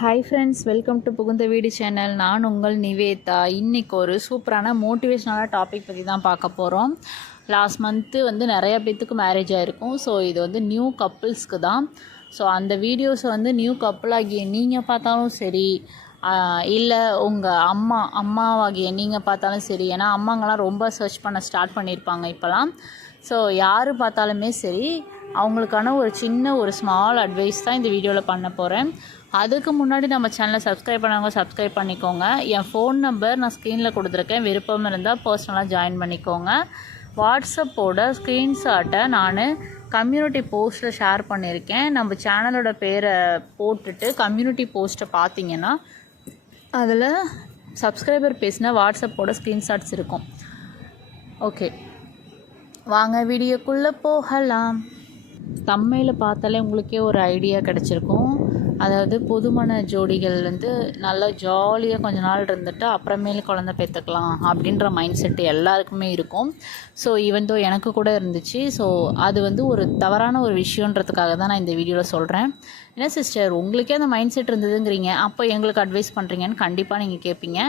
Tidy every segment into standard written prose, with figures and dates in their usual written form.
Hi friends, welcome to புகுந்த வீடு channel. நான் உங்கள் நிவேதா. இன்றைக்கி ஒரு சூப்பரான மோட்டிவேஷ்னலான டாபிக் பற்றி தான் பார்க்க போகிறோம். லாஸ்ட் மந்த்து நிறைய பேர்த்துக்கு மேரேஜ் ஆகிருக்கும். ஸோ இது நியூ கப்புள்ஸ்க்கு தான். ஸோ அந்த வீடியோஸை நியூ கப்புள் ஆகிய நீங்கள் பார்த்தாலும் சரி, இல்லை உங்கள் அம்மாவாகிய நீங்கள் பார்த்தாலும் சரி, ஏன்னா அம்மாங்கெல்லாம் ரொம்ப சர்ச் பண்ண ஸ்டார்ட் பண்ணியிருப்பாங்க இப்போலாம். ஸோ யார் பார்த்தாலுமே சரி, அவங்களுக்கான ஒரு ஸ்மால் அட்வைஸ் தான் இந்த வீடியோவில் பண்ண போகிறேன். அதுக்கு முன்னாடி நம்ம சேனலை சப்ஸ்கிரைப் பண்ணவங்க சப்ஸ்கிரைப் பண்ணிக்கோங்க. என் ஃபோன் நம்பர் நான் ஸ்க்ரீனில் கொடுத்துருக்கேன். விருப்பம் இருந்தால் பர்சனலாக ஜாயின் பண்ணிக்கோங்க. வாட்ஸ்அப்போட ஸ்க்ரீன்ஷாட்டை நான் கம்யூனிட்டி போஸ்ட்டில் ஷேர் பண்ணியிருக்கேன். நம்ம சேனலோட பேரை போட்டுட்டு கம்யூனிட்டி போஸ்ட்டை பார்த்தீங்கன்னா அதில் சப்ஸ்கிரைபர் பேசின வாட்ஸ்அப்போட ஸ்க்ரீன்ஷாட்ஸ் இருக்கும். ஓகே, வாங்க வீடியோக்குள்ளே போகலாம். தம்மையில் பார்த்தாலே உங்களுக்கே ஒரு ஐடியா கிடச்சிருக்கும். அதாவது புதுமண ஜோடிகள் நல்லா ஜாலியாக கொஞ்ச நாள் இருந்துட்டு அப்புறமேல குழந்தை பெற்றுக்கலாம் அப்படின்ற மைண்ட் செட்டு எல்லாருக்குமே இருக்கும். ஸோ ஈவன் எனக்கு கூட இருந்துச்சு. ஸோ அது ஒரு தவறான ஒரு விஷயன்றதுக்காக தான் நான் இந்த வீடியோவில் சொல்கிறேன். என்ன சிஸ்டர், உங்களுக்கே அந்த மைண்ட் செட் இருந்ததுங்கிறீங்க, அப்போ எங்களுக்கு அட்வைஸ் பண்ணுறீங்கன்னு கண்டிப்பாக நீங்கள் கேட்பீங்க.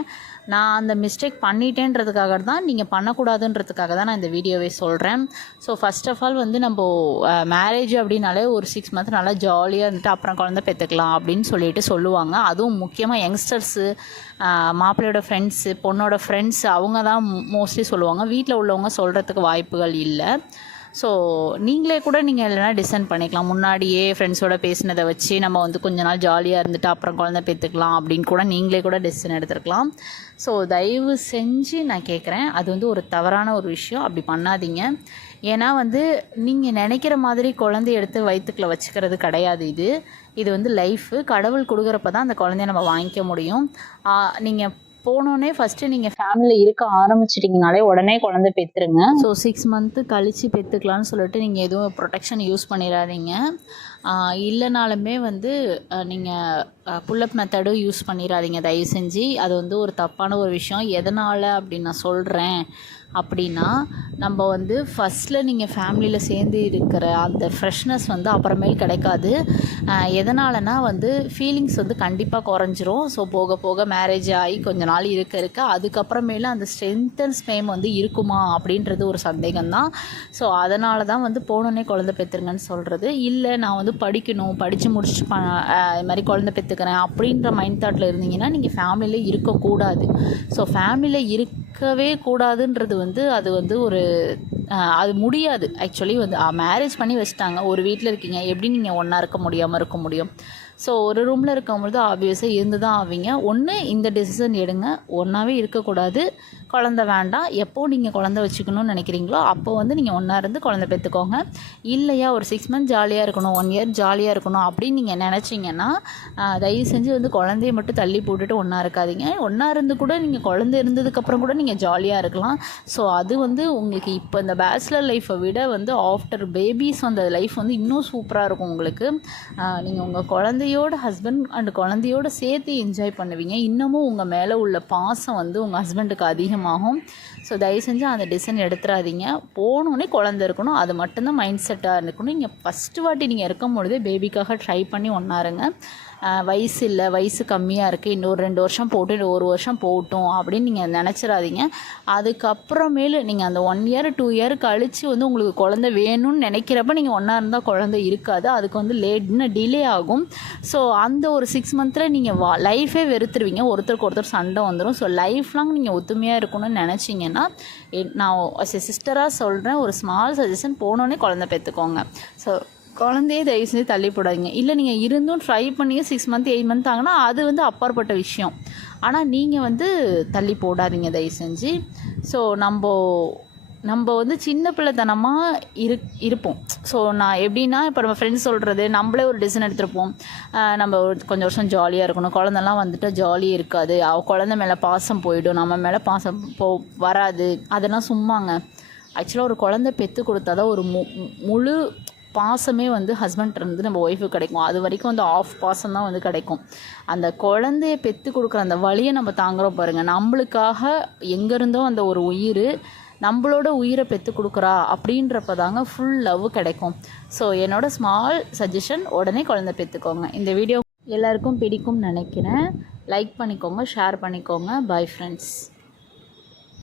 நான் அந்த மிஸ்டேக் பண்ணிட்டேன்றதுக்காக தான், நீங்கள் பண்ணக்கூடாதுன்றதுக்காக தான் நான் இந்த வீடியோவே சொல்கிறேன். ஸோ ஃபஸ்ட் ஆஃப் ஆல் நம்ம மேரேஜ் அப்படின்னாலே ஒரு 6 மந்த் நல்லா ஜாலியாக இருந்துட்டு அப்புறம் குழந்தை பெற்றுக்கலாம் அப்படின்னு சொல்லுவாங்க. அதுவும் முக்கியமாக யங்ஸ்டர்ஸு, மாப்பிள்ளையோட ஃப்ரெண்ட்ஸு, பொண்ணோட ஃப்ரெண்ட்ஸ், அவங்க தான் மோஸ்ட்லி சொல்லுவாங்க. வீட்டில் உள்ளவங்க சொல்கிறதுக்கு வாய்ப்புகள் இல்லை. ஸோ நீங்களே கூட நீங்கள் இல்லைனா டிசைன் பண்ணிக்கலாம். முன்னாடியே ஃப்ரெண்ட்ஸோட பேசினதை வச்சு நம்ம கொஞ்ச நாள் ஜாலியாக இருந்துட்டு அப்புறம் குழந்தை பெற்றுக்கலாம் அப்படின்னு கூட நீங்களே கூட டிசிஷன் எடுத்துருக்கலாம். ஸோ தயவு செஞ்சு நான் கேட்குறேன், அது ஒரு தவறான ஒரு விஷயம். அப்படி பண்ணாதீங்க. ஏன்னா நீங்கள் நினைக்கிற மாதிரி குழந்தைய எடுத்து வயிற்றுக்குள்ளே வச்சுக்கிறது கிடையாது. இது லைஃபு. கடவுள் கொடுக்குறப்ப தான் அந்த குழந்தைய நம்ம வாங்கிக்க முடியும். நீங்கள் போனோடனே ஃபஸ்ட்டு நீங்கள் ஃபேமிலியில் இருக்க ஆரம்பிச்சிட்டிங்கனாலே உடனே குழந்தை பெற்றுருங்க. ஸோ 6 மந்த்து கழித்து பெற்றுக்கலான்னு சொல்லிட்டு நீங்கள் எதுவும் ப்ரொடெக்ஷன் யூஸ் பண்ணிடாதீங்க. இல்லைனாலுமே நீங்கள் புல்லப் மெத்தடும் யூஸ் பண்ணிடாதீங்க தயவு செஞ்சு. அது ஒரு தப்பான ஒரு விஷயம். எதனால் அப்படின்னு நான் சொல்கிறேன் அப்படின்னா, நம்ம ஃபஸ்ட்டில் நீங்கள் ஃபேமிலியில் சேர்ந்து இருக்கிற அந்த ஃப்ரெஷ்னஸ் அப்புறமேல் கிடைக்காது. எதனாலனா ஃபீலிங்ஸ் கண்டிப்பாக குறைஞ்சிரும். ஸோ போக போக மேரேஜ் ஆகி கொஞ்ச நாள் இருக்க அதுக்கப்புறமேல அந்த ஸ்ட்ரென்த் அண்ட் ஸ்பேம் இருக்குமா அப்படின்றது ஒரு சந்தேகம்தான். ஸோ அதனால தான் போனோடனே குழந்தை பெற்றுருங்கன்னு சொல்கிறது. இல்லை நான் படிக்கணும், படித்து முடிச்சுட்டு இது மாதிரி குழந்தை பெற்றுக்கிறேன் அப்படின்ற மைண்ட் தாட்டில் இருந்தீங்கன்னா நீங்கள் ஃபேமிலியில் இருக்கக்கூடாது. ஸோ ஃபேமிலியில் இருக்கவே கூடாதுன்றது அது ஒரு அது முடியாது. ஆக்சுவலி மேரேஜ் பண்ணி வச்சுட்டாங்க, ஒரு வீட்டில் இருக்கீங்க, எப்படி நீங்கள் ஒன்றா இருக்க முடியும்? ஸோ ஒரு ரூமில் இருக்கும்பொழுது ஆப்வியஸாக இருந்து தான் ஆவீங்க. ஒன்று இந்த டெசிஷன் எடுங்க, ஒன்றாவே இருக்கக்கூடாது, குழந்தை வேண்டாம். எப்போது நீங்கள் குழந்தை வச்சுக்கணும்னு நினைக்கிறீங்களோ அப்போது நீங்கள் ஒன்றா இருந்து குழந்தை பெற்றுக்கோங்க. இல்லையா ஒரு 6 மந்த் ஜாலியாக இருக்கணும், 1 இயர் ஜாலியாக இருக்கணும் அப்படின்னு நீங்கள் நினச்சிங்கன்னா தயவு செஞ்சு குழந்தைய மட்டும் தள்ளி போட்டுட்டு ஒன்றா இருக்காதீங்க. ஒன்றா இருந்து கூட நீங்கள் குழந்தை இருந்ததுக்கப்புறம் கூட நீங்கள் ஜாலியாக இருக்கலாம். ஸோ அது உங்களுக்கு இப்போ இந்த பேச்சுலர் லைஃப்பை விட ஆஃப்டர் பேபிஸ் வந்த லைஃப் இன்னும் சூப்பராக இருக்கும் உங்களுக்கு. நீங்கள் உங்கள் குழந்தையோட ஹஸ்பண்ட் அண்ட் குழந்தையோட சேர்த்து என்ஜாய் பண்ணுவீங்க. இன்னமும் உங்கள் மேலே உள்ள பாசம் உங்கள் ஹஸ்பண்டுக்கு அதிகமாகும். ஸோ தயவு செஞ்சு அந்த டிசிஷன் எடுத்துடாதீங்க. போனோடனே குழந்தை இருக்கணும், அது மட்டும்தான் மைண்ட் செட்டாக இருக்கணும். நீங்கள் ஃபஸ்ட்டு வாட்டி நீங்கள் இருக்கும் பொழுதே பேபிக்காக ட்ரை பண்ணி ஒன்றாருங்க. வயசு இல்லை, வயசு கம்மியாக இருக்குது, இன்னொரு 2 வருஷம் போட்டு 1 வருஷம் போகட்டும் அப்படின்னு நீங்கள் நினச்சிடாதீங்க. அதுக்கப்புறமேலு நீங்கள் அந்த 1 இயர் 2 இயர் கழித்து உங்களுக்கு குழந்தை வேணும்னு நினைக்கிறப்ப நீங்கள் ஒன்றா இருந்தால் குழந்தை இருக்காது. அதுக்கு இன்னும் டிலே ஆகும். ஸோ அந்த ஒரு 6 மந்த்தில் நீங்கள் லைஃபே வெறுத்துருவீங்க. ஒருத்தருக்கு ஒருத்தர் சண்டை வந்துடும். ஸோ லைஃப் லாங் நீங்கள் ஒத்துமையாக இருக்கணும்னு நினச்சிங்கன்னா நான் அஸ் எ சிஸ்டராக சொல்கிறேன், ஒரு ஸ்மால் சஜஷன், போனோடனே குழந்தை பெற்றுக்கோங்க. ஸோ குழந்தையே தயவு செஞ்சு தள்ளி போடாதீங்க. இல்லை நீங்கள் இருந்தும் ட்ரை பண்ணி 6 மந்த் 8 மந்த் ஆகுனா அது அப்பாற்பட்ட விஷயம். ஆனால் நீங்கள் தள்ளி போடாதீங்க தயவு செஞ்சு. ஸோ நம்ம சின்ன பிள்ளைத்தனமாக இருப்போம். ஸோ நான் எப்படின்னா, இப்போ நம்ம ஃப்ரெண்ட்ஸ் சொல்கிறது, நம்மளே ஒரு டிசிஷன் எடுத்துருப்போம். நம்ம கொஞ்சம் வருஷம் ஜாலியாக இருக்கணும், குழந்தெல்லாம் ஜாலியாக இருக்காது, குழந்தை மேலே பாசம் போயிடும், நம்ம மேலே பாசம் வராது, அதெல்லாம் சும்மாங்க. ஆக்சுவலாக ஒரு குழந்தை பெற்று கொடுத்தா தான் ஒரு முழு பாசமே ஹஸ்பண்ட் நம்ம ஒய்ஃபுக்கு கிடைக்கும். அது வரைக்கும் ஆஃப் பாசம் தான் கிடைக்கும். அந்த குழந்தைய பெற்று கொடுக்குற அந்த வழியை நம்ம தாங்குறோம் பாருங்கள். நம்மளுக்காக எங்கேருந்தோ அந்த ஒரு உயிர் நம்மளோட உயிரை பெற்று கொடுக்குறா அப்படின்றப்ப தாங்க ஃபுல் லவ் கிடைக்கும். ஸோ என்னோட ஸ்மால் சஜஷன், உடனே குழந்தை பெற்றுக்கோங்க. இந்த வீடியோ எல்லாருக்கும் பிடிக்கும்னு நினைக்கிறேன். லைக் பண்ணிக்கோங்க, ஷேர் பண்ணிக்கோங்க. Bye friends.